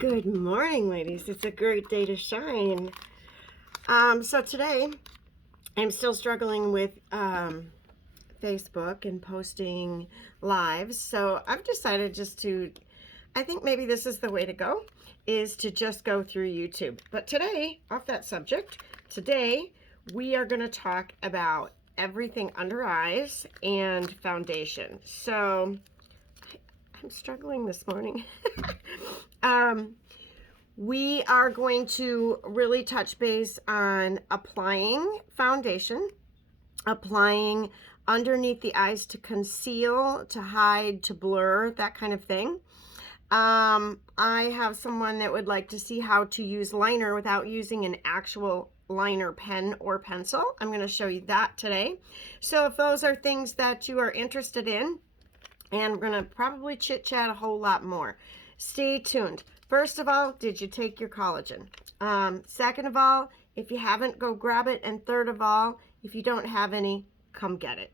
Good morning, ladies. It's a great day to shine. So today I'm still struggling with Facebook and posting lives. So I've decided I think maybe this is the way to go, is to just go through YouTube. But today, off that subject, today we are going to talk about everything under eyes and foundation. So I'm struggling this morning. We are going to really touch base on applying foundation, applying underneath the eyes to conceal, to hide, to blur, that kind of thing. I have someone that would like to see how to use liner without using an actual liner pen or pencil. I'm going to show you that today. So if those are things that you are interested in, and we're going to probably chit chat a whole lot more, stay tuned. First of all, did you take your collagen? Second of all, if you haven't, go grab it. And third of all, if you don't have any, come get it.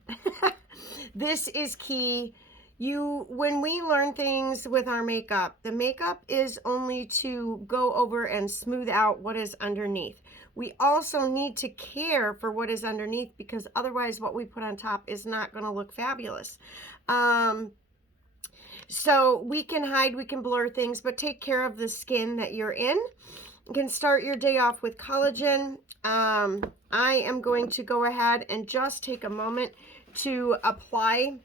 This is key. When we learn things with our makeup, the makeup is only to go over and smooth out what is underneath. We also need to care for what is underneath, because otherwise what we put on top is not going to look fabulous. So we can hide, we can blur things, but take care of the skin that you're in. You can start your day off with collagen. I am going to go ahead and just take a moment to apply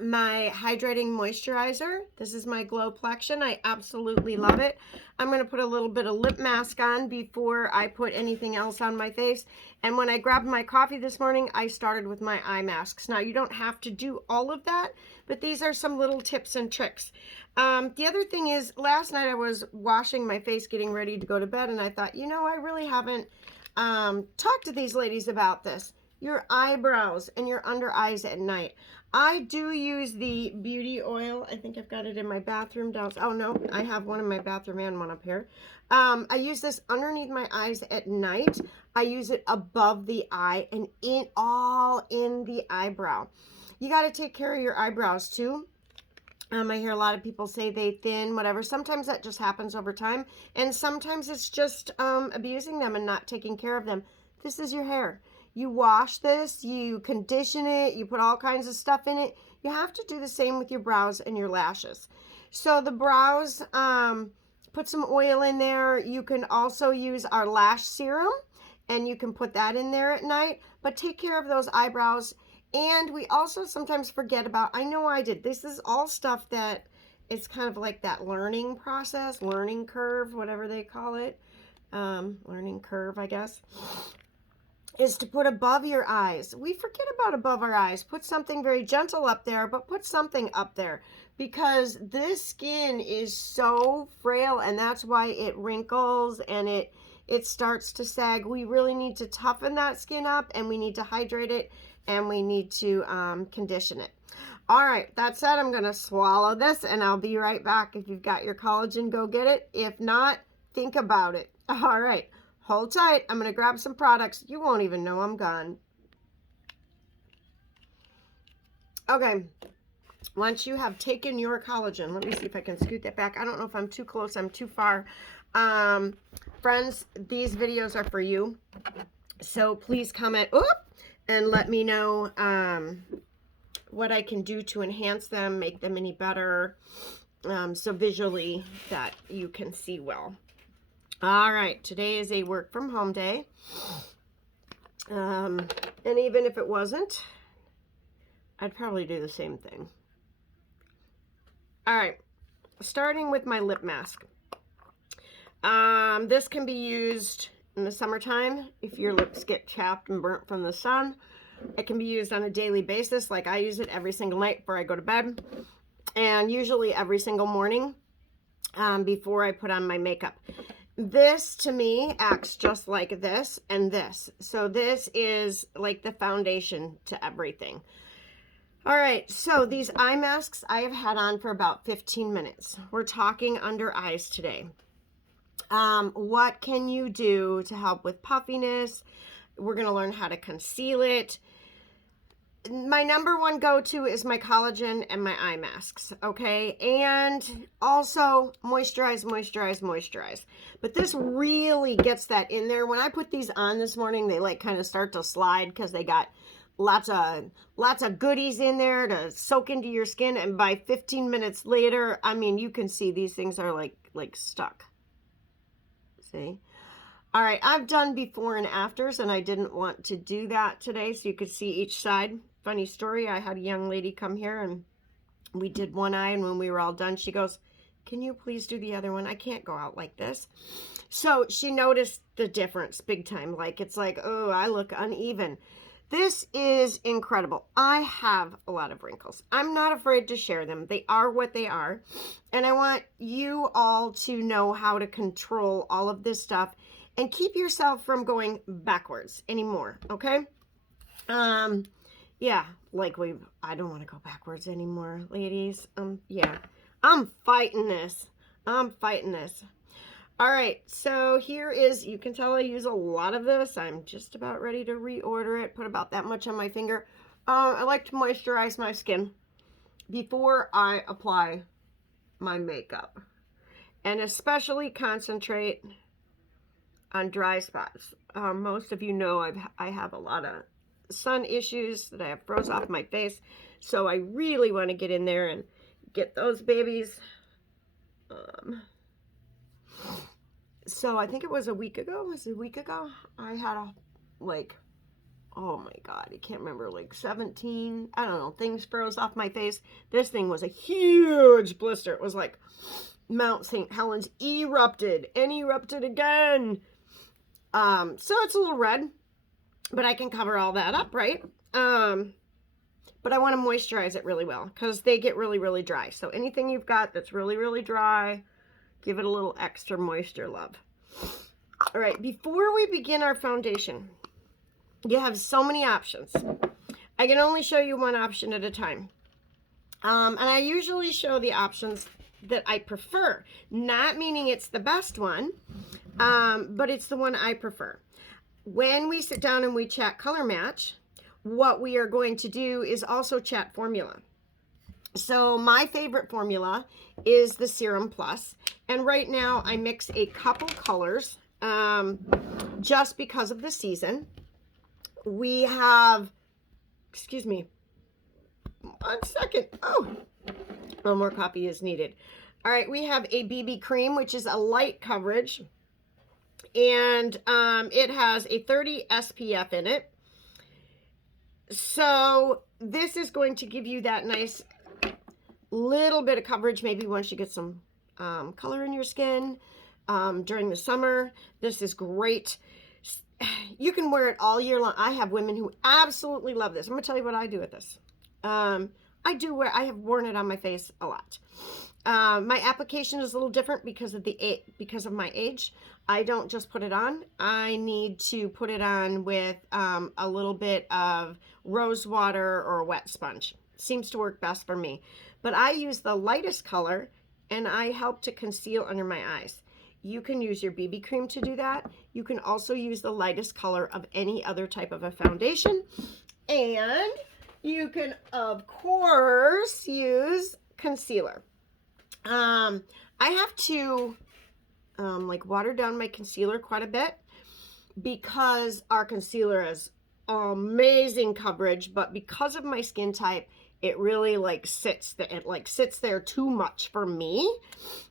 my hydrating moisturizer. This is my Glowplexion. I absolutely love it. I'm going to put a little bit of lip mask on before I put anything else on my face. And when I grabbed my coffee this morning, I started with my eye masks. Now, you don't have to do all of that, but these are some little tips and tricks. The other thing is, last night I was washing my face, getting ready to go to bed, and I thought, I really haven't talked to these ladies about this. Your eyebrows and your under eyes at night. I do use the beauty oil. I think I've got it in my bathroom downstairs. Oh no, I have one in my bathroom and one up here. I use this underneath my eyes at night. I use it above the eye and all in the eyebrow. You got to take care of your eyebrows too. I hear a lot of people say they thin, whatever. Sometimes that just happens over time, and sometimes it's just abusing them and not taking care of them. This is your hair. You wash this, you condition it, you put all kinds of stuff in it. You have to do the same with your brows and your lashes. So the brows, put some oil in there. You can also use our lash serum, and you can put that in there at night. But take care of those eyebrows. And we also sometimes forget about, I know I did, this is all stuff that it's kind of like that learning process, learning curve, whatever they call it. Learning curve, I guess, is to put above your eyes. We forget about above our eyes. Put something very gentle up there, but put something up there, because this skin is so frail, and that's why it wrinkles and it starts to sag. We really need to toughen that skin up, and we need to hydrate it, and we need to condition it. All right, that said, I'm going to swallow this, and I'll be right back. If you've got your collagen, go get it. If not, think about it. All right. Hold tight. I'm going to grab some products. You won't even know I'm gone. Okay. Once you have taken your collagen, let me see if I can scoot that back. I don't know if I'm too close. I'm too far. Friends, these videos are for you. So please comment and let me know what I can do to enhance them, make them any better, so visually that you can see well. All right, today is a work from home day. And even if it wasn't, I'd probably do the same thing. All right, starting with my lip mask. This can be used in the summertime if your lips get chapped and burnt from the sun. It can be used on a daily basis, like I use it every single night before I go to bed, and usually every single morning before I put on my makeup. This, to me, acts just like this and this. So this is like the foundation to everything. All right, so these eye masks I have had on for about 15 minutes. We're talking under eyes today. What can you do to help with puffiness? We're going to learn how to conceal it. my number one go-to is my collagen and my eye masks, okay? And also moisturize, moisturize, moisturize. But this really gets that in there. When I put these on this morning, they like kind of start to slide because they got lots of goodies in there to soak into your skin. And by 15 minutes later, I mean, you can see these things are like stuck. See? All right, I've done before and afters, and I didn't want to do that today so you could see each side. Funny story, I had a young lady come here, and we did one eye, and when we were all done, she goes, can you please do the other one? I can't go out like this. So she noticed the difference big time. Like, it's like, oh, I look uneven. This is incredible. I have a lot of wrinkles. I'm not afraid to share them. They are what they are. And I want you all to know how to control all of this stuff and keep yourself from going backwards anymore, okay? Yeah, like I don't want to go backwards anymore, ladies. Yeah, I'm fighting this. I'm fighting this. All right, so here is, you can tell I use a lot of this. I'm just about ready to reorder it. Put about that much on my finger. I like to moisturize my skin before I apply my makeup, and especially concentrate on dry spots. Most of you know I have a lot of sun issues that I have froze off my face, so I really want to get in there and get those babies. So I think it was a week ago. I had oh my God, I can't remember, like 17, I don't know, things froze off my face. This thing was a huge blister. It was like Mount St. Helens erupted and erupted again. So it's a little red, but I can cover all that up, right? But I want to moisturize it really well because they get really, really dry. So anything you've got that's really, really dry, give it a little extra moisture love. All right, before we begin our foundation, you have so many options. I can only show you one option at a time. And I usually show the options that I prefer, not meaning it's the best one, but it's the one I prefer. When we sit down and we chat color match, what we are going to do is also chat formula. So my favorite formula is the Serum Plus, and right now I mix a couple colors just because of the season. We have, excuse me, 1 second. Oh, no more coffee is needed. All right, we have a BB cream, which is a light coverage, and it has a 30 SPF in it. So this is going to give you that nice little bit of coverage, maybe once you get some color in your skin during the summer. This is great. You can wear it all year long. I have women who absolutely love this. I'm gonna tell you what I do with this. I have worn it on my face a lot. My application is a little different because of my age. I don't just put it on. I need to put it on with a little bit of rose water or a wet sponge. Seems to work best for me. But I use the lightest color, and I help to conceal under my eyes. You can use your BB cream to do that. You can also use the lightest color of any other type of a foundation. And you can, of course, use concealer. I have to water down my concealer quite a bit because our concealer has amazing coverage, but because of my skin type, it really sits there too much for me.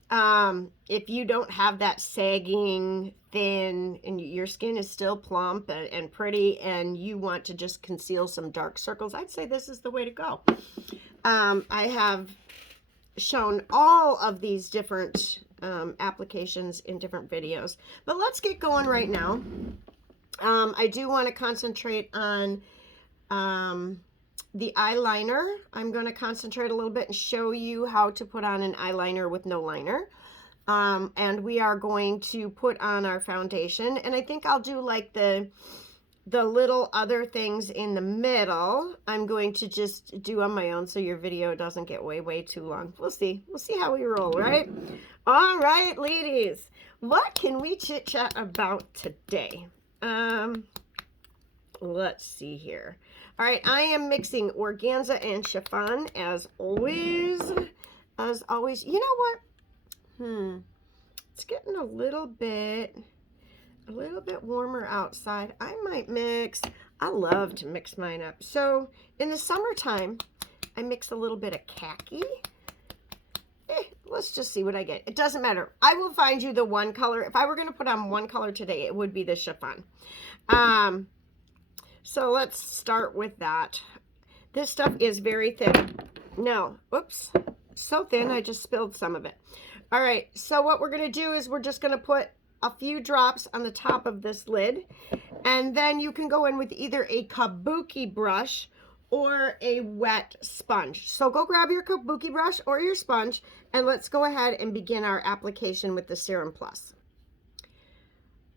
If you don't have that sagging, thin, and your skin is still plump and pretty, and you want to just conceal some dark circles, I'd say this is the way to go. I have shown all of these different applications in different videos, but let's get going right now. I do want to concentrate on the eyeliner. I'm going to concentrate a little bit and show you how to put on an eyeliner with no liner. And we are going to put on our foundation, and I think I'll do like the little other things in the middle. I'm going to just do on my own so your video doesn't get way too long. We'll see how we roll, right? All right, ladies, what can we chit chat about today? let's see here. All right, I am mixing organza and chiffon as always. As always, you know what? It's getting a little bit warmer outside. I might mix. I love to mix mine up. So in the summertime, I mix a little bit of khaki. Let's just see what I get. It doesn't matter. I will find you the one color. If I were going to put on one color today, it would be the chiffon. So let's start with that. This stuff is very thin. No, oops, so thin I just spilled some of it. All right, so what we're going to do is we're just going to put a few drops on the top of this lid, and then you can go in with either a kabuki brush or a wet sponge. So go grab your kabuki brush or your sponge, and let's go ahead and begin our application with the Serum Plus.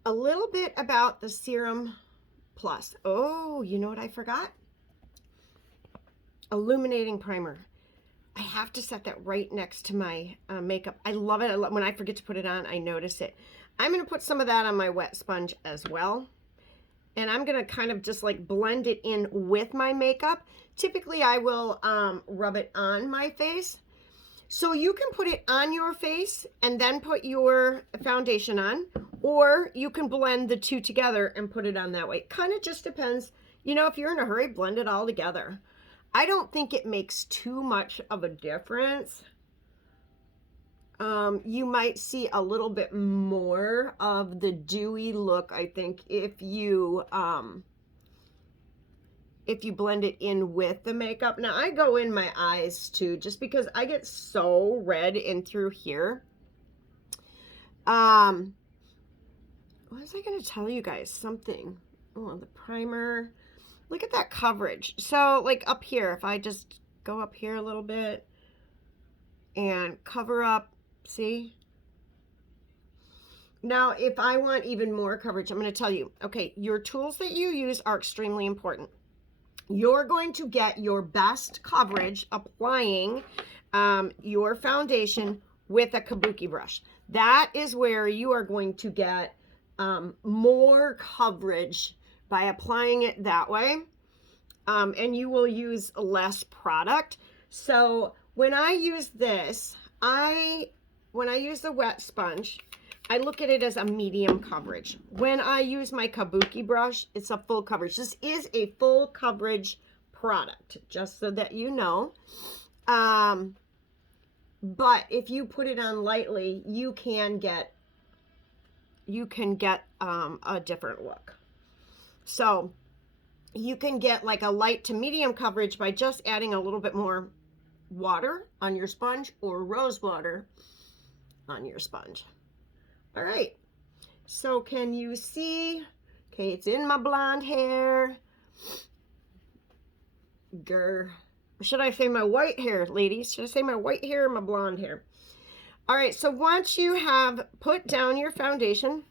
A little bit about the Serum Plus. Oh, you know what I forgot? Illuminating primer. I have to set that right next to my makeup. I love it. When I forget to put it on, I notice it. I'm going to put some of that on my wet sponge as well. And I'm going to kind of just like blend it in with my makeup. Typically, I will rub it on my face. So you can put it on your face and then put your foundation on, or you can blend the two together and put it on that way. It kind of just depends. You know, if you're in a hurry, blend it all together. I don't think it makes too much of a difference. You might see a little bit more of the dewy look, I think, if you blend it in with the makeup. Now, I go in my eyes too, just because I get so red in through here. What was I going to tell you guys? Something. Oh, the primer. Look at that coverage. So, like up here, if I just go up here a little bit and cover up, see? Now, if I want even more coverage, I'm going to tell you, okay, your tools that you use are extremely important. You're going to get your best coverage applying your foundation with a kabuki brush. That is where you are going to get more coverage by applying it that way, and you will use less product. So when I use this, when I use the wet sponge, I look at it as a medium coverage. When I use my kabuki brush, it's a full coverage. This is a full coverage product, just so that you know. But if you put it on lightly, you can get a different look. So you can get like a light to medium coverage by just adding a little bit more water on your sponge or rose water on your sponge. All right, so can you see? Okay, it's in my blonde hair. Grr. Should I say my white hair, ladies? Should I say my white hair or my blonde hair? All right, so once you have put down your foundation,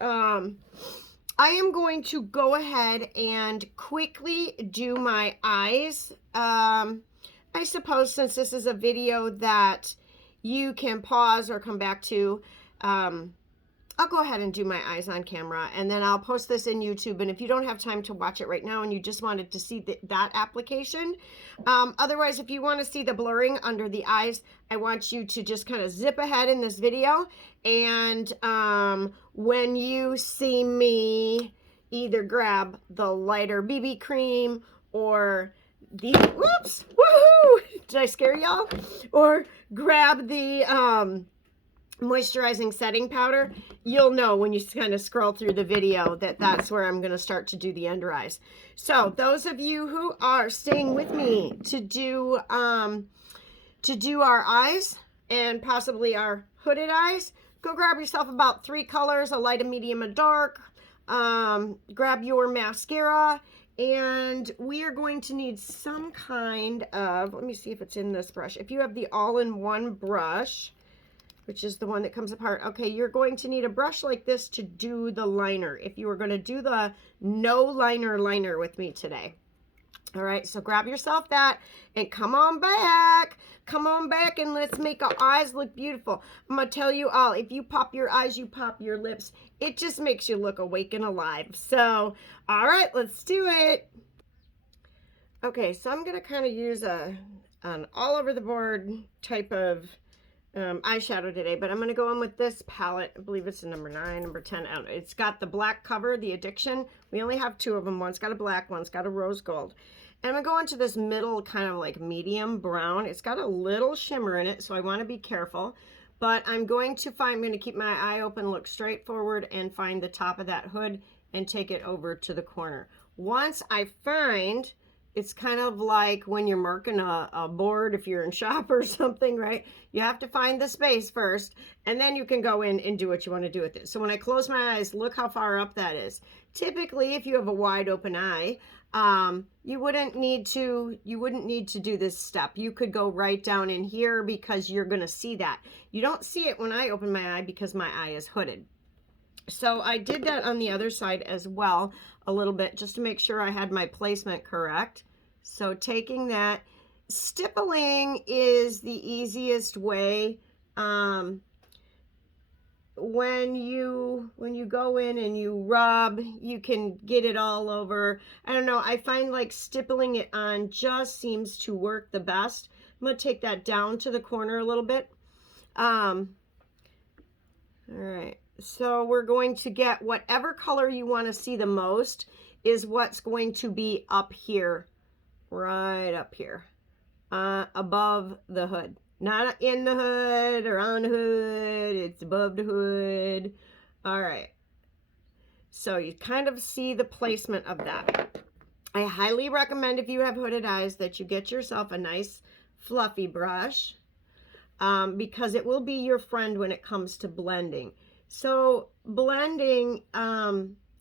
I am going to go ahead and quickly do my eyes. I suppose since this is a video that you can pause or come back to, I'll go ahead and do my eyes on camera, and then I'll post this in YouTube. And if you don't have time to watch it right now and you just wanted to see that application, otherwise, if you want to see the blurring under the eyes, I want you to just kind of zip ahead in this video. And when you see me either grab the lighter BB cream or the, whoops, woohoo, did I scare y'all? Or grab the moisturizing setting powder, you'll know when you kind of scroll through the video that that's where I'm going to start to do the under eyes. So those of you who are staying with me to do our eyes and possibly our hooded eyes, go grab yourself about 3 colors, a light, a medium, a dark. Grab your mascara, and we are going to need some kind of, let me see if it's in this brush. If you have the all-in-one brush, which is the one that comes apart. Okay, you're going to need a brush like this to do the liner if you were going to do the no liner with me today. All right, so grab yourself that and come on back. Come on back and let's make our eyes look beautiful. I'm going to tell you all, if you pop your eyes, you pop your lips. It just makes you look awake and alive. So, all right, let's do it. Okay, so I'm going to kind of use an all over the board type of eyeshadow today, but I'm going to go in with this palette. I believe it's the number 9, number 10. I don't know. It's got the black cover, the Addiction. We only have 2 of them. One's got a black, one's got a rose gold. And I'm going to go into this middle kind of like medium brown. It's got a little shimmer in it, so I want to be careful. But I'm going to keep my eye open, look straight forward, and find the top of that hood and take it over to the corner. Once I find, it's kind of like when you're marking a board, if you're in shop or something, right? You have to find the space first, and then you can go in and do what you want to do with it. So when I close my eyes, look how far up that is. Typically, if you have a wide open eye, you wouldn't need to do this step. You could go right down in here because you're going to see that. You don't see it when I open my eye because my eye is hooded. So I did that on the other side as well a little bit just to make sure I had my placement correct. So taking that, stippling is the easiest way. When you go in and you rub, you can get it all over. I don't know, I find like stippling it on just seems to work the best. I'm going to take that down to the corner a little bit. All right, so we're going to get whatever color you want to see the most is what's going to be up here, right up here, above the hood. Not in the hood or on the hood, it's above the hood. All right, so you kind of see the placement of that. I highly recommend, if you have hooded eyes, that you get yourself a nice fluffy brush, because it will be your friend when it comes to blending. So blending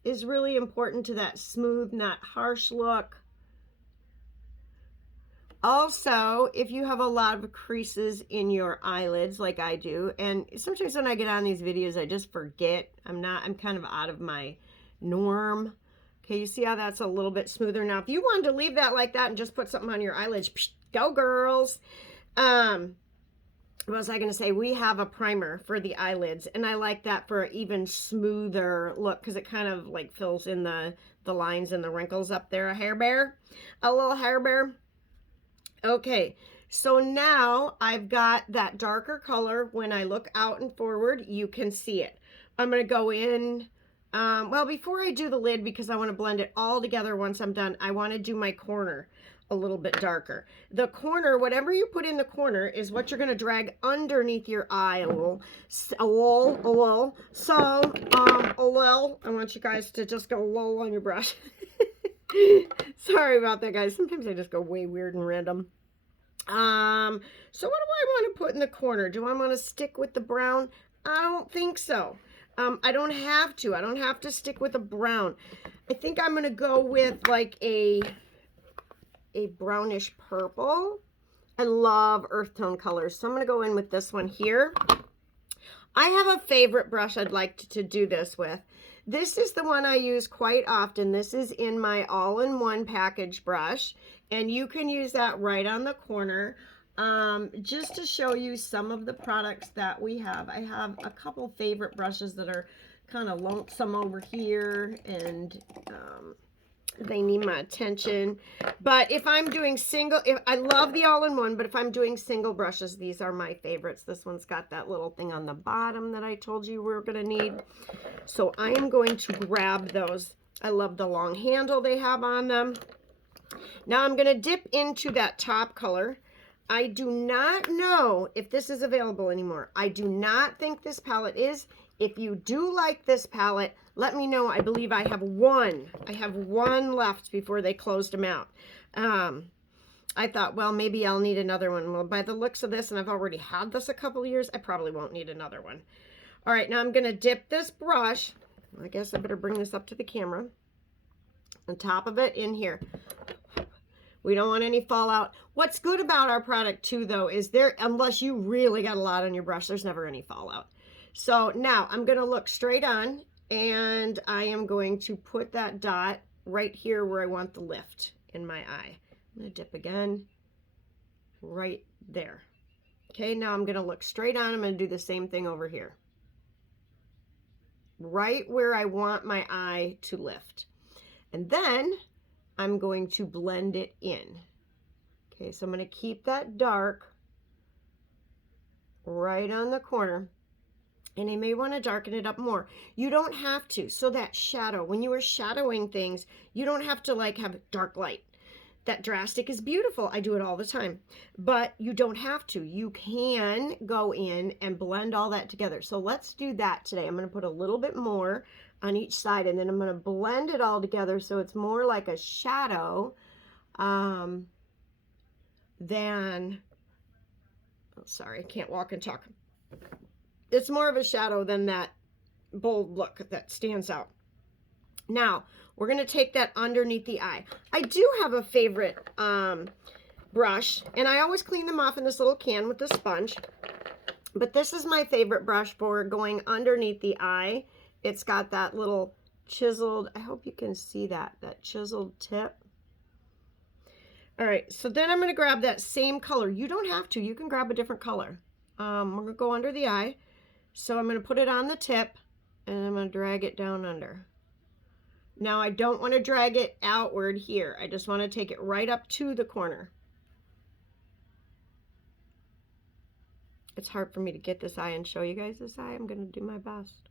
is really important to that smooth, not harsh look. Also, if you have a lot of creases in your eyelids like I do, and sometimes when I get on these videos I just forget, I'm kind of out of my norm. Okay, you see how that's a little bit smoother now. If you wanted to leave that like that and just put something on your eyelids, psh, go girls. What was I going to say? We have a primer for the eyelids, and I like that for an even smoother look because it kind of like fills in the lines and the wrinkles up there. A little hair bear. Okay, so now I've got that darker color. When I look out and forward, you can see it. I'm going to go in, well, before I do the lid, because I want to blend it all together once I'm done, I want to do my corner a little bit darker. The corner, whatever you put in the corner is what you're going to drag underneath your eye a little. So, I want you guys to just go low on your brush. Sorry about that, guys. Sometimes I just go way weird and random. So what do I want to put in the corner? Do I want to stick with the brown? I don't think so. I don't have to. I don't have to stick with a brown. I think I'm going to go with like a brownish purple. I love earth tone colors, so I'm going to go in with this one here. I have a favorite brush I'd like to do this with. This is the one I use quite often. This is in my all-in-one package brush, and you can use that right on the corner. Just to show you some of the products that we have. I have a couple favorite brushes that are kind of lonesome over here, and they need my attention. But if I'm doing I love the all-in-one, but if I'm doing single brushes, these are my favorites. This one's got that little thing on the bottom that I told you we're going to need. So I am going to grab those. I love the long handle they have on them. Now I'm going to dip into that top color. I do not know if this is available anymore. I do not think this palette is. If you do like this palette, let me know. I believe I have one. I have one left before they closed them out. I thought, well, maybe I'll need another one. Well, by the looks of this, and I've already had this a couple of years, I probably won't need another one. All right, now I'm going to dip this brush. I guess I better bring this up to the camera. On top of it in here. We don't want any fallout. What's good about our product too, though, is unless you really got a lot on your brush, there's never any fallout. So now I'm going to look straight on, and I am going to put that dot right here where I want the lift. in my eye. I'm going to dip again right there. Okay, now I'm going to look straight on. I'm going to do the same thing over here. Right where I want my eye to lift. And then I'm going to blend it in. Okay, so I'm going to keep that dark right on the corner. And you may want to darken it up more. You don't have to. So that shadow, when you are shadowing things, you don't have to like have dark light. That drastic is beautiful. I do it all the time. But you don't have to. You can go in and blend all that together. So let's do that today. I'm going to put a little bit more on each side, and then I'm going to blend it all together so it's more like a shadow than, oh, sorry, I can't walk and talk. It's more of a shadow than that bold look that stands out. Now, we're going to take that underneath the eye. I do have a favorite brush, and I always clean them off in this little can with the sponge. But this is my favorite brush for going underneath the eye. It's got that little chiseled, I hope you can see that chiseled tip. All right, so then I'm going to grab that same color. You don't have to. You can grab a different color. We're going to go under the eye. So I'm going to put it on the tip, and I'm going to drag it down under. Now, I don't want to drag it outward here. I just want to take it right up to the corner. It's hard for me to get this eye and show you guys this eye. I'm going to do my best.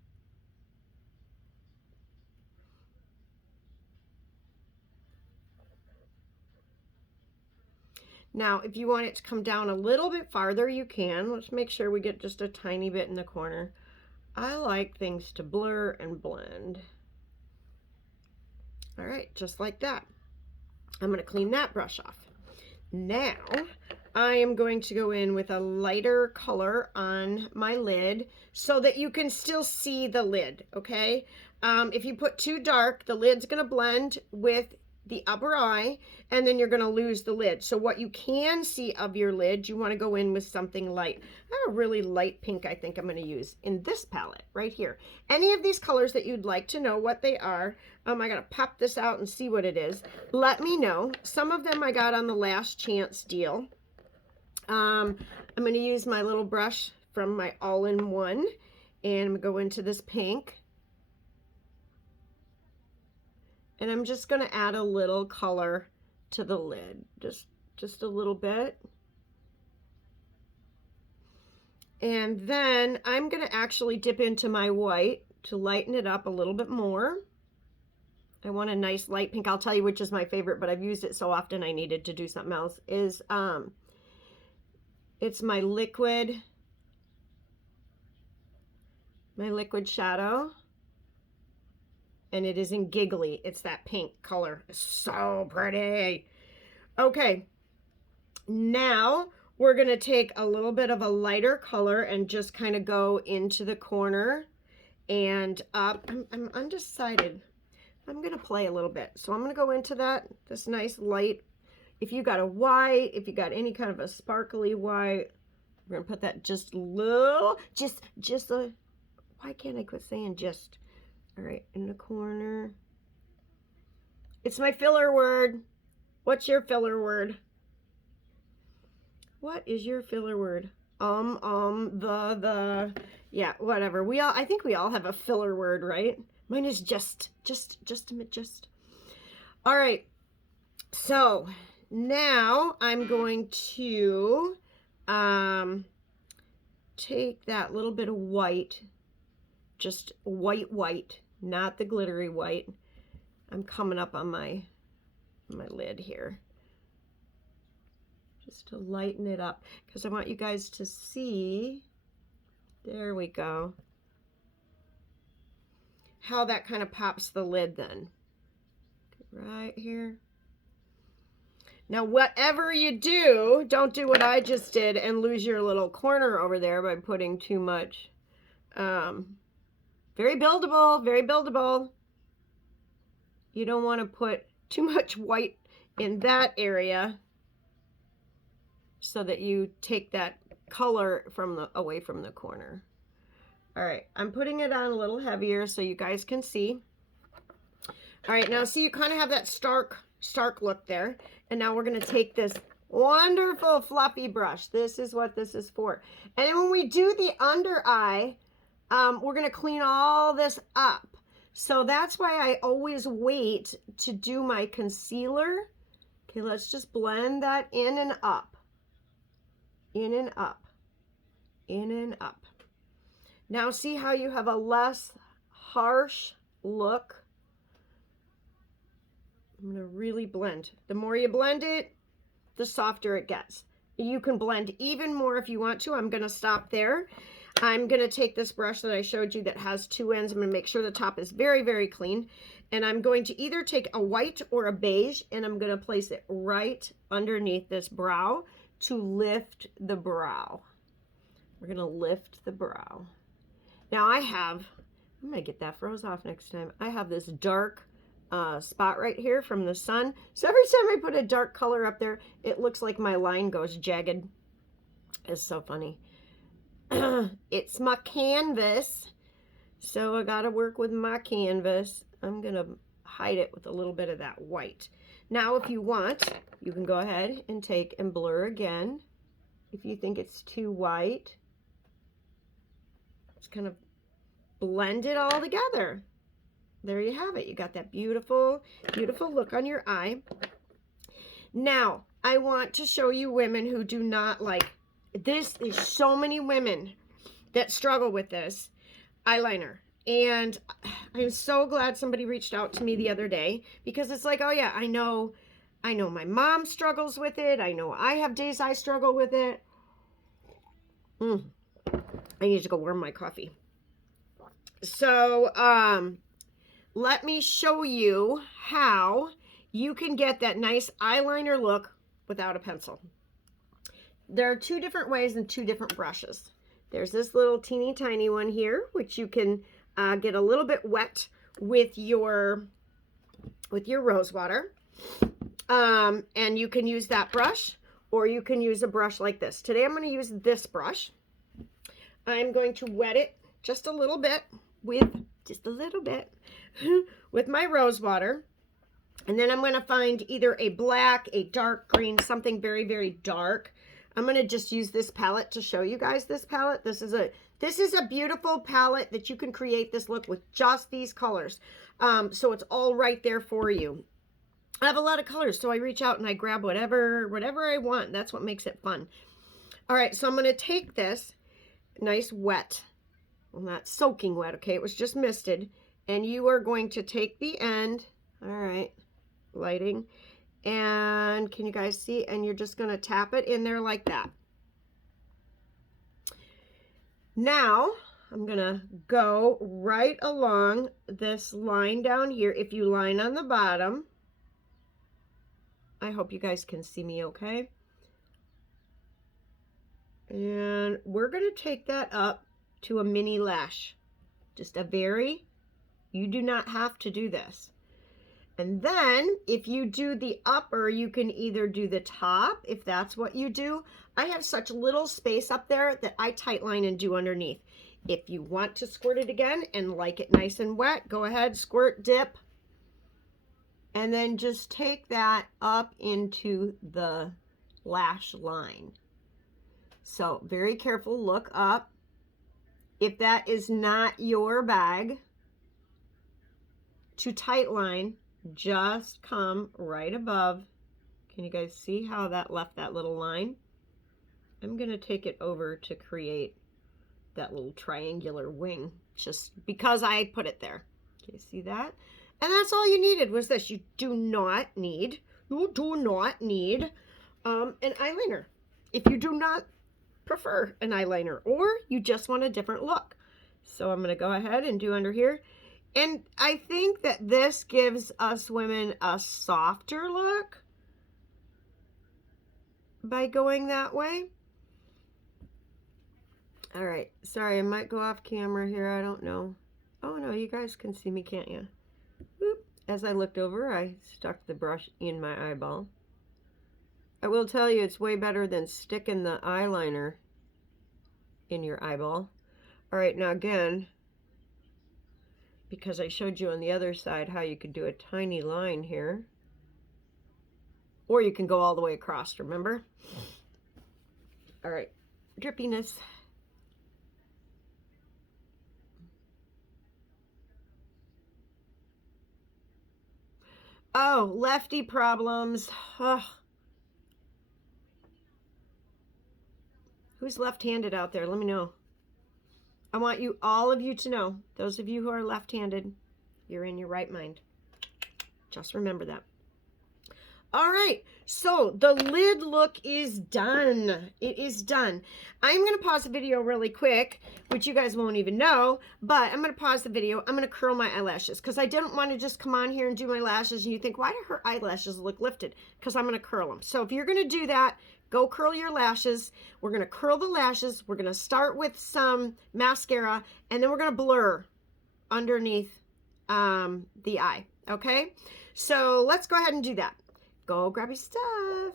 Now, if you want it to come down a little bit farther, you can. Let's make sure we get just a tiny bit in the corner. I like things to blur and blend. All right, just like that. I'm going to clean that brush off. Now, I am going to go in with a lighter color on my lid so that you can still see the lid, okay? If you put too dark, the lid's going to blend with the upper eye, and then you're going to lose the lid. So what you can see of your lid, you want to go in with something light. I have a really light pink I think I'm going to use in this palette right here. Any of these colors that you'd like to know what they are, I got to pop this out and see what it is. Let me know. Some of them I got on the Last Chance deal. I'm going to use my little brush from my All-in-One, and I'm going to go into this pink. And I'm just going to add a little color to the lid, just a little bit. And then I'm going to actually dip into my white to lighten it up a little bit more. I want a nice light pink. I'll tell you which is my favorite, but I've used it so often I needed to do something else. It's my liquid shadow. And it is in Giggly. It's that pink color. It's so pretty. Okay. Now we're going to take a little bit of a lighter color and just kind of go into the corner and up. I'm undecided. I'm going to play a little bit. So I'm going to go into this nice light. If you got a white, if you got any kind of a sparkly white, we're going to put that just a little, just a, why can't I quit saying just? All right, in the corner. It's my filler word. What's your filler word? What is your filler word? The, yeah, whatever. I think we all have a filler word, right? Mine is just. All right, so now I'm going to take that little bit of white, just white, not the glittery white. I'm coming up on my lid here just to lighten it up because I want you guys to see, there we go, how that kind of pops the lid then. Right here. Now, whatever you do, don't do what I just did and lose your little corner over there by putting too much. Very buildable, very buildable. You don't want to put too much white in that area so that you take that color away from the corner. All right, I'm putting it on a little heavier so you guys can see. All right, now see, you kind of have that stark stark look there. And now we're going to take this wonderful fluffy brush. This is what this is for. And then when we do the under eye, we're going to clean all this up. So that's why I always wait to do my concealer. Okay, let's just blend that in and up. In and up. In and up. Now see how you have a less harsh look? I'm going to really blend. The more you blend it, the softer it gets. You can blend even more if you want to. I'm going to stop there. I'm going to take this brush that I showed you that has two ends. I'm going to make sure the top is very, very clean. And I'm going to either take a white or a beige, and I'm going to place it right underneath this brow to lift the brow. We're going to lift the brow. Now I'm going to get that froze off next time. I have this dark spot right here from the sun. So every time I put a dark color up there, it looks like my line goes jagged. It's so funny. It's my canvas, so I got to work with my canvas. I'm going to hide it with a little bit of that white. Now, if you want, you can go ahead and take and blur again. If you think it's too white, just kind of blend it all together. There you have it. You got that beautiful, beautiful look on your eye. Now, I want to show you women who do not like this. There's so many women that struggle with this eyeliner. And I'm so glad somebody reached out to me the other day, because it's like, oh yeah, I know my mom struggles with it. I know I have days I struggle with it. I need to go warm my coffee. So, let me show you how you can get that nice eyeliner look without a pencil. There are two different ways and two different brushes. There's this little teeny tiny one here, which you can get a little bit wet with your rose water. And you can use that brush, or you can use a brush like this. Today I'm going to use this brush. I'm going to wet it just a little bit with with my rose water. And then I'm going to find either a black, a dark green, something very, very dark. I'm going to just use this palette to show you guys this palette. This is a beautiful palette that you can create this look with just these colors. So it's all right there for you. I have a lot of colors, so I reach out and I grab whatever I want. That's what makes it fun. All right, so I'm going to take this nice wet, well, not soaking wet, okay? It was just misted. And you are going to take the end, all right, lighting, and can you guys see? And you're just going to tap it in there like that. Now, I'm going to go right along this line down here. If you line on the bottom, I hope you guys can see me okay. And we're going to take that up to a mini lash. Just a very, you do not have to do this. And then if you do the upper, you can either do the top, if that's what you do. I have such little space up there that I tight line and do underneath. If you want to squirt it again and like it nice and wet, go ahead, squirt, dip, and then just take that up into the lash line. So very careful, look up. If that is not your bag to tight line, just come right above. Can you guys see how that left that little line? I'm going to take it over to create that little triangular wing, just because I put it there. Can you see that? And that's all you needed was this. You do not need an eyeliner. If you do not prefer an eyeliner, or you just want a different look. So I'm going to go ahead and do under here. And I think that this gives us women a softer look by going that way. All right. Sorry, I might go off camera here. I don't know. Oh, no, you guys can see me, can't you? Whoop. As I looked over, I stuck the brush in my eyeball. I will tell you, it's way better than sticking the eyeliner in your eyeball. All right, now again, because I showed you on the other side how you could do a tiny line here. Or you can go all the way across, remember? All right, drippiness. Oh, lefty problems. Ugh. Who's left-handed out there? Let me know. I want you, all of you, to know, those of you who are left-handed, you're in your right mind. Just remember that. All right, so the lid look is done. It is done. I'm going to pause the video really quick, which you guys won't even know, but I'm going to pause the video. I'm going to curl my eyelashes because I didn't want to just come on here and do my lashes and you think, why do her eyelashes look lifted? Because I'm going to curl them. So if you're going to do that, go curl your lashes. We're going to curl the lashes. We're going to start with some mascara, and then we're going to blur underneath the eye, okay? So let's go ahead and do that. Go grab your stuff.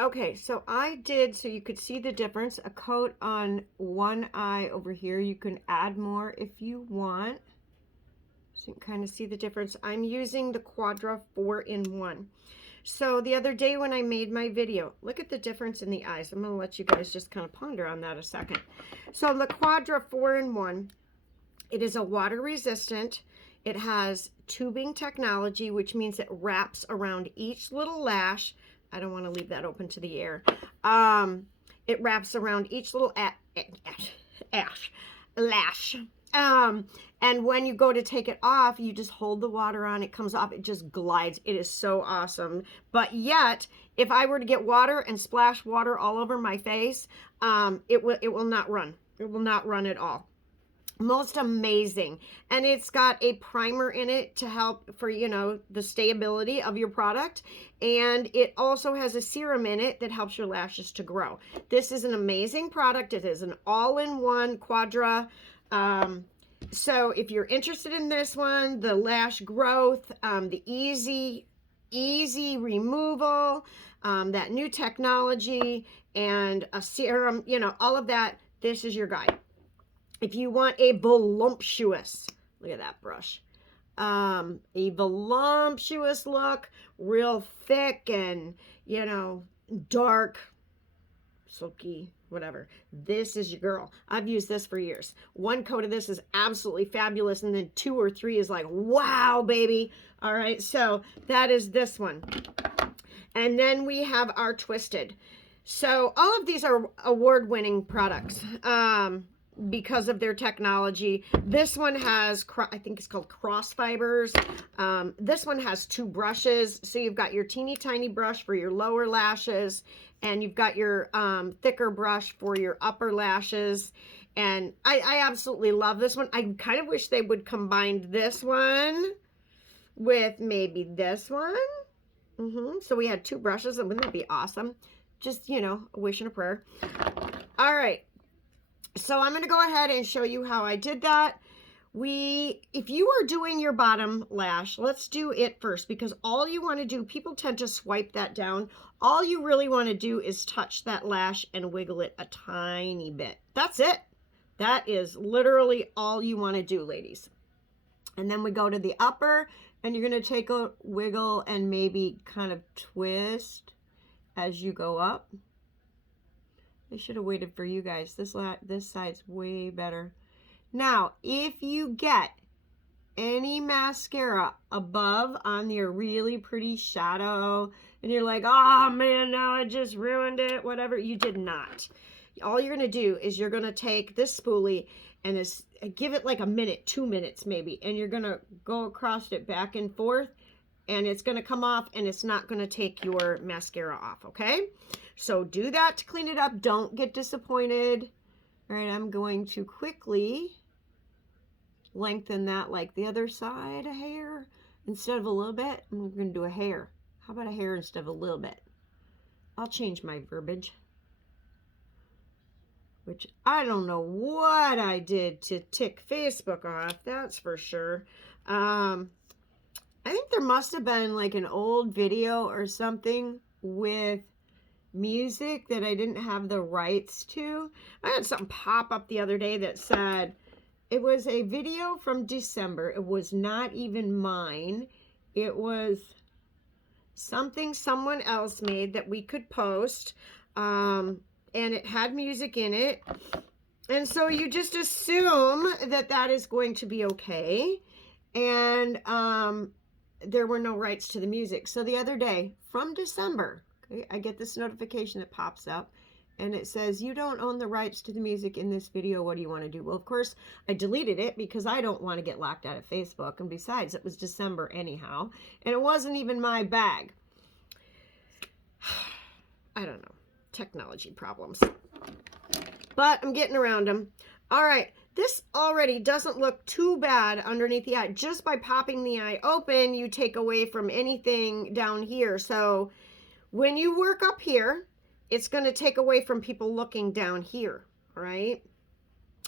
Okay, so I did, so you could see the difference, a coat on one eye over here. You can add more if you want. So you can kind of see the difference. I'm using the Quadra 4-in-1. So the other day when I made my video, look at the difference in the eyes. I'm going to let you guys just kind of ponder on that a second. So the Quadra 4-in-1, it is a water resistant. It has tubing technology, which means it wraps around each little lash. I don't want to leave that open to the air. It wraps around each little lash. And when you go to take it off, you just hold the water on, it comes off, it just glides. It is so awesome. But yet, if I were to get water and splash water all over my face, it will not run. It will not run at all. Most amazing. And it's got a primer in it to help for, you know, the stability of your product. And it also has a serum in it that helps your lashes to grow. This is an amazing product. It is an all-in-one Quadra. So if you're interested in this one, the lash growth, the easy removal, that new technology, and a serum, you know, all of that, this is your guide. If you want a voluptuous, look at that brush, a voluptuous look, real thick and, you know, dark, silky, whatever, this is your girl. I've used this for years. One coat of this is absolutely fabulous, and then 2 or 3 is like, wow, baby. All right, so that is this one. And then we have our Twisted. So all of these are award-winning products. Because of their technology. This one has, I think it's called cross fibers. This one has 2 brushes. So you've got your teeny tiny brush for your lower lashes, and you've got your thicker brush for your upper lashes. And I absolutely love this one. I kind of wish they would combine this one with maybe this one. So we had 2 brushes, and wouldn't that be awesome? Just, you know, a wish and a prayer. All right. So I'm going to go ahead and show you how I did that. If you are doing your bottom lash, let's do it first, because all you want to do, people tend to swipe that down. All you really want to do is touch that lash and wiggle it a tiny bit. That's it. That is literally all you want to do, ladies. And then we go to the upper, and you're going to take a wiggle and maybe kind of twist as you go up. I should have waited for you guys. This side's way better. Now, if you get any mascara above on your really pretty shadow, and you're like, oh man, now I just ruined it, whatever, you did not. All you're going to do is you're going to take this spoolie and give it like a minute, 2 minutes maybe, and you're going to go across it back and forth, and it's going to come off, and it's not going to take your mascara off, okay? So do that to clean it up. Don't get disappointed. All right, I'm going to quickly lengthen that like the other side a hair. Instead of a little bit, I'm going to do a hair. How about a hair instead of a little bit? I'll change my verbiage. Which I don't know what I did to tick Facebook off, that's for sure. I think there must have been like an old video or something with music that I didn't have the rights to. I had something pop up the other day that said it was a video from December. It was not even mine. It was something someone else made that we could post, and it had music in it. And so you just assume that that is going to be okay. And there were no rights to the music. So the other day, from December, okay, I get this notification that pops up, and it says, you don't own the rights to the music in this video. What do you want to do? Well, of course, I deleted it because I don't want to get locked out of Facebook. And besides, it was December anyhow. And it wasn't even my bag. I don't know. Technology problems. But I'm getting around them. All right. This already doesn't look too bad underneath the eye. Just by popping the eye open, you take away from anything down here. So when you work up here, it's going to take away from people looking down here, right?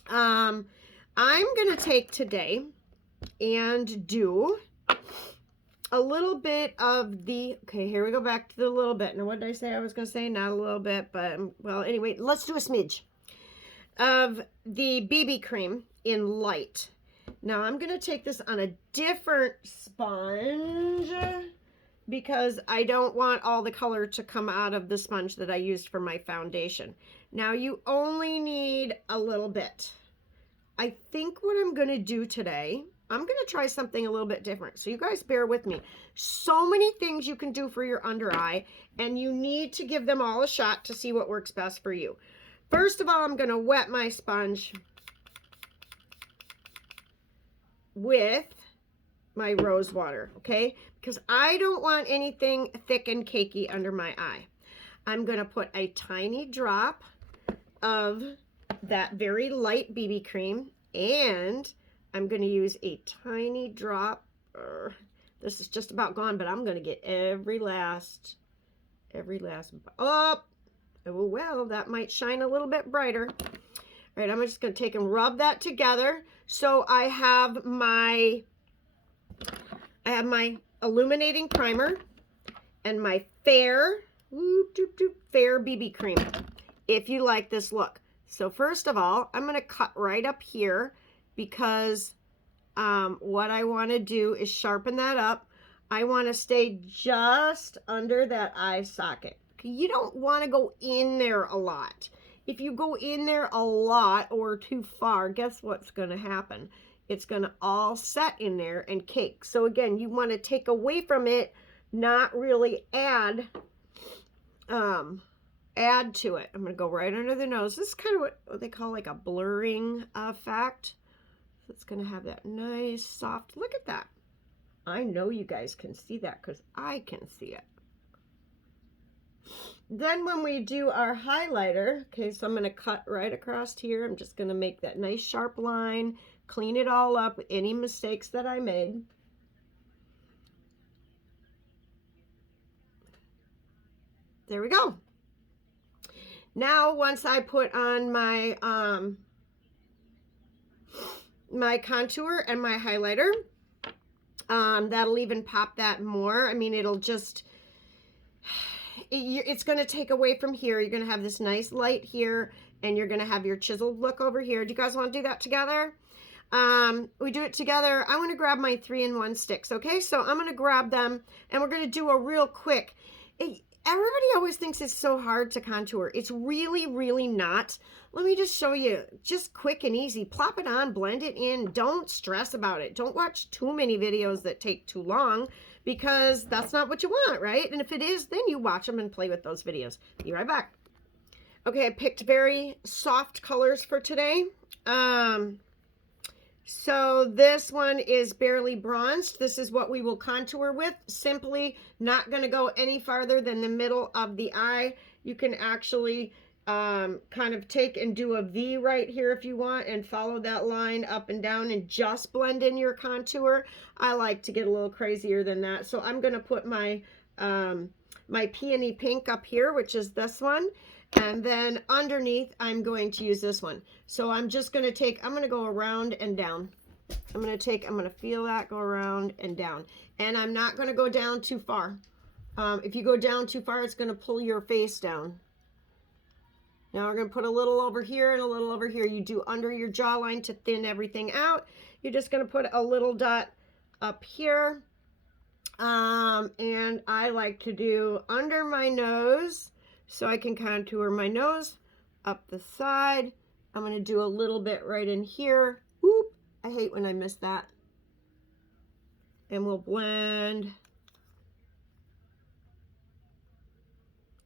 I'm going to take today and do a little bit of the, okay, here we go back to the little bit. Now, what did I say I was going to say? Not a little bit, but, well, anyway, let's do a smidge of the BB cream in light. Now, I'm going to take this on a different sponge because I don't want all the color to come out of the sponge that I used for my foundation. Now, you only need a little bit. I think what I'm going to do today, I'm going to try something a little bit different. So you guys bear with me. So many things you can do for your under eye, and you need to give them all a shot to see what works best for you. First of all, I'm going to wet my sponge with my rose water, okay? Because I don't want anything thick and cakey under my eye. I'm going to put a tiny drop of that very light BB cream, and I'm going to use a tiny drop. This is just about gone, but I'm going to get every last. Oh, well, that might shine a little bit brighter. All right, I'm just going to take and rub that together. So I have my illuminating primer and my fair BB cream, if you like this look. So first of all, I'm going to cut right up here because what I want to do is sharpen that up. I want to stay just under that eye socket. You don't want to go in there a lot. If you go in there a lot or too far, guess what's going to happen? It's going to all set in there and cake. So again, you want to take away from it, not really add to it. I'm going to go right under the nose. This is kind of what they call like a blurring effect. So it's going to have that nice soft, look at that. I know you guys can see that because I can see it. Then when we do our highlighter, okay, so I'm going to cut right across here. I'm just going to make that nice sharp line, clean it all up with any mistakes that I made. There we go. Now, once I put on my my contour and my highlighter, that'll even pop that more. I mean, it'll just, it's going to take away from here. You're going to have this nice light here, and you're going to have your chiseled look over here. Do you guys want to do that together? We do it together. I want to grab my 3-in-1 sticks, okay? So I'm going to grab them, and we're going to do a real quick. Everybody always thinks it's so hard to contour. It's really, really not. Let me just show you. Just quick and easy. Plop it on, blend it in. Don't stress about it. Don't watch too many videos that take too long, because that's not what you want, right? And if it is, then you watch them and play with those videos. Be right back. Okay, I picked very soft colors for today. So this one is barely bronzed. This is what we will contour with. Simply not going to go any farther than the middle of the eye. You can actually kind of take and do a V right here if you want, and follow that line up and down and just blend in your contour. I like to get a little crazier than that. So I'm going to put my my peony pink up here, which is this one. And then underneath, I'm going to use this one. So I'm just going to take, I'm going to go around and down. I'm going to feel that go around and down. And I'm not going to go down too far. If you go down too far, it's going to pull your face down. Now we're going to put a little over here and a little over here. You do under your jawline to thin everything out. You're just going to put a little dot up here. And I like to do under my nose so I can contour my nose up the side. I'm going to do a little bit right in here. Whoop, I hate when I miss that. And we'll blend.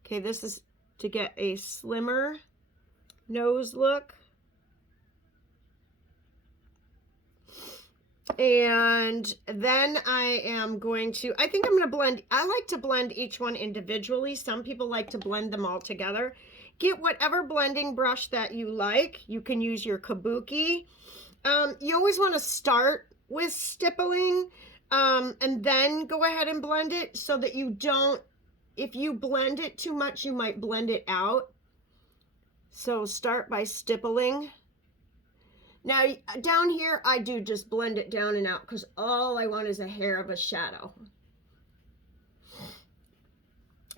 Okay, this is to get a slimmer nose look. And then I am going to, I think I'm going to blend, I like to blend each one individually. Some people like to blend them all together. Get whatever blending brush that you like. You can use your kabuki. You always want to start with stippling and then go ahead and blend it so that you don't, if you blend it too much, you might blend it out. So start by stippling. Now, down here, I do just blend it down and out because all I want is a hair of a shadow.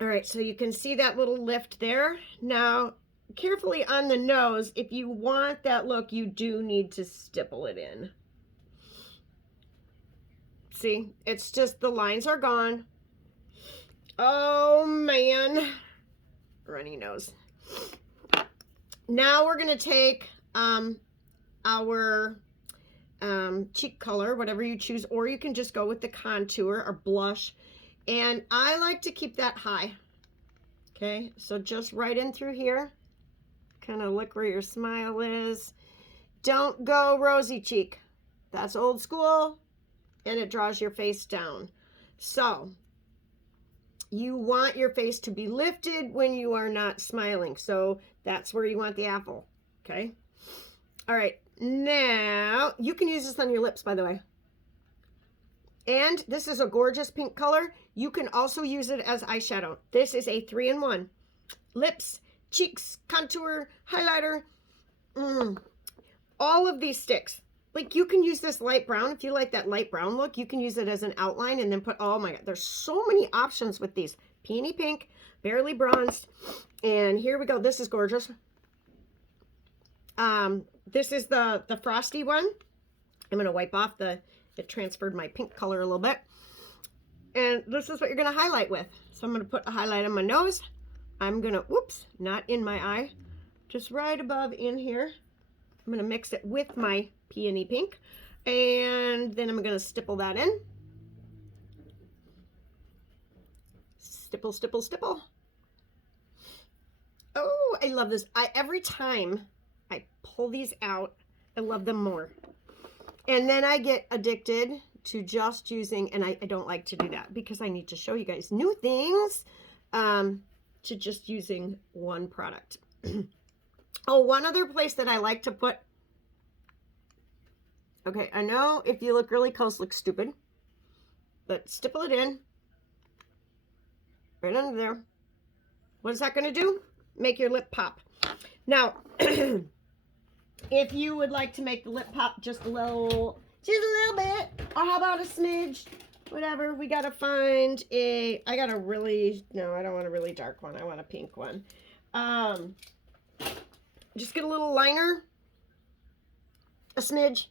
All right, so you can see that little lift there. Now, carefully on the nose, if you want that look, you do need to stipple it in. See, it's just the lines are gone. Oh, man. Runny nose. Now we're going to take our cheek color, whatever you choose, or you can just go with the contour or blush. And I like to keep that high. Okay, so just right in through here. Kind of look where your smile is. Don't go rosy cheek. That's old school, and it draws your face down. So you want your face to be lifted when you are not smiling. So that's where you want the apple. Okay. All right. Now you can use this on your lips, by the way. And this is a gorgeous pink color. You can also use it as eyeshadow. This is a 3-in-1. Lips, cheeks, contour, highlighter. All of these sticks. Like, you can use this light brown. If you like that light brown look, you can use it as an outline and then put, oh my God, there's so many options with these. Peony pink, barely bronzed. And here we go. This is gorgeous. This is the frosty one. I'm going to wipe off it transferred my pink color a little bit. And this is what you're going to highlight with. So I'm going to put a highlight on my nose. I'm going to, whoops, not in my eye, just right above in here. I'm going to mix it with my peony pink. And then I'm going to stipple that in. Stipple, stipple, stipple. Oh, I love this. Every time I pull these out, I love them more. And then I get addicted to just using, and I don't like to do that because I need to show you guys new things, to just using one product. Oh, one other place that I like to put, okay, I know if you look really close, looks stupid, but stipple it in, right under there. What is that going to do? Make your lip pop. Now, if you would like to make the lip pop just a little bit, or how about a smidge, whatever, we got to find I got a really, no, I don't want a really dark one. I want a pink one. Just get a little liner, a smidge.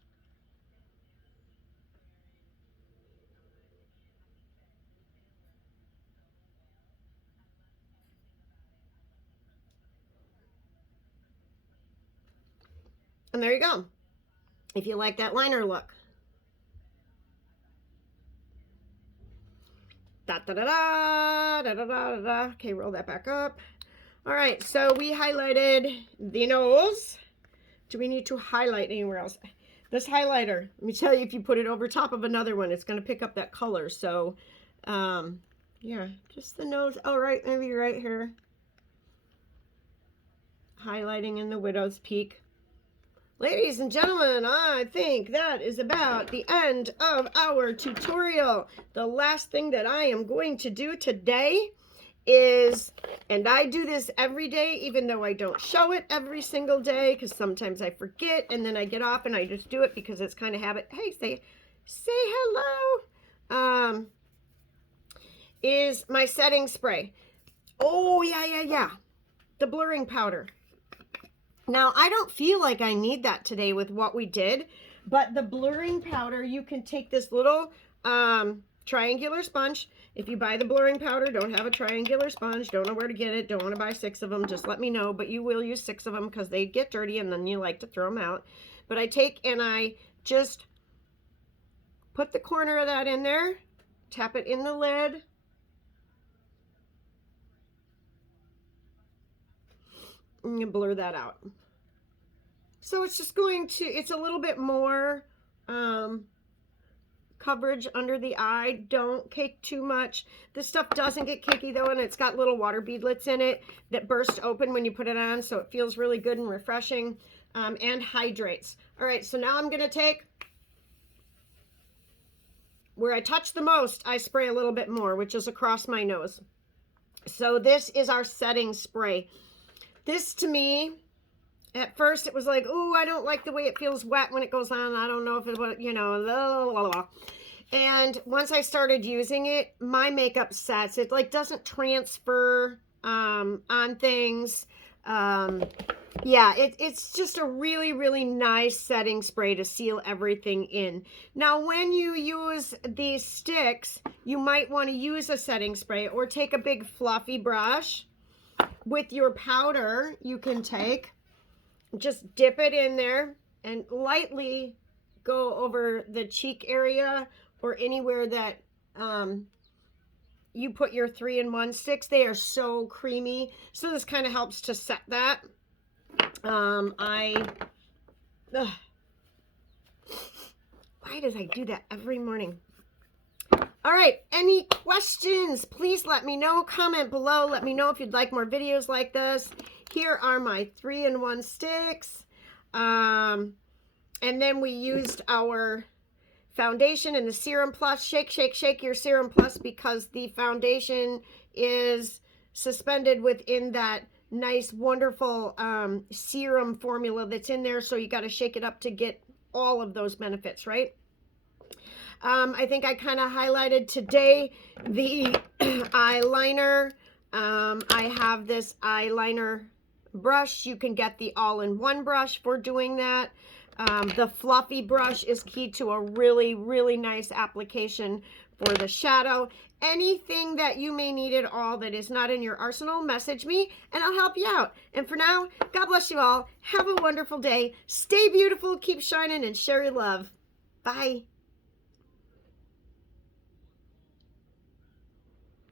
And there you go. If you like that liner look. Da da da da da da da da. Okay, roll that back up. All right, so we highlighted the nose. Do we need to highlight anywhere else? This highlighter, let me tell you, if you put it over top of another one, it's going to pick up that color. So, yeah, just the nose. Oh, right, maybe right here. Highlighting in the widow's peak. Ladies and gentlemen, I think that is about the end of our tutorial. The last thing that I am going to do today is, and I do this every day, even though I don't show it every single day, because sometimes I forget, and then I get off and I just do it because it's kind of habit. Hey, say hello. Is my setting spray. Oh, yeah. The blurring powder. Now, I don't feel like I need that today with what we did, but the blurring powder, you can take this little triangular sponge. If you buy the blurring powder, don't have a triangular sponge, don't know where to get it, don't want to buy 6 of them, just let me know. But you will use 6 of them because they get dirty and then you like to throw them out. But I take and I just put the corner of that in there, tap it in the lid, and you blur that out. So it's just going to, it's a little bit more coverage under the eye. Don't cake too much. This stuff doesn't get cakey though, and it's got little water beadlets in it that burst open when you put it on, so it feels really good and refreshing, and hydrates. All right, so now I'm gonna take, where I touch the most, I spray a little bit more, which is across my nose. So this is our setting spray. This to me, at first it was like, oh, I don't like the way it feels wet when it goes on. I don't know if it, you know, blah, blah, blah. And once I started using it, my makeup sets. It like doesn't transfer on things. Yeah, it's just a really, really nice setting spray to seal everything in. Now, when you use these sticks, you might want to use a setting spray or take a big fluffy brush with your powder. You can take, just dip it in there and lightly go over the cheek area or anywhere that you put your 3-in-1 sticks. They are so creamy. So this kind of helps to set that. Why does I do that every morning? All right, any questions? Please let me know. Comment below. Let me know if you'd like more videos like this. Here are my 3-in-1 sticks. And then we used our foundation and the Serum Plus. Shake, shake, shake your Serum Plus because the foundation is suspended within that nice, wonderful serum formula that's in there. So you got to shake it up to get all of those benefits, right? I think I kind of highlighted today the eyeliner. I have this eyeliner brush. You can get the all-in-one brush for doing that. The fluffy brush is key to a really, really nice application for the shadow. Anything that you may need at all that is not in your arsenal, message me and I'll help you out. And for now, God bless you all. Have a wonderful day. Stay beautiful, keep shining, and share your love. Bye.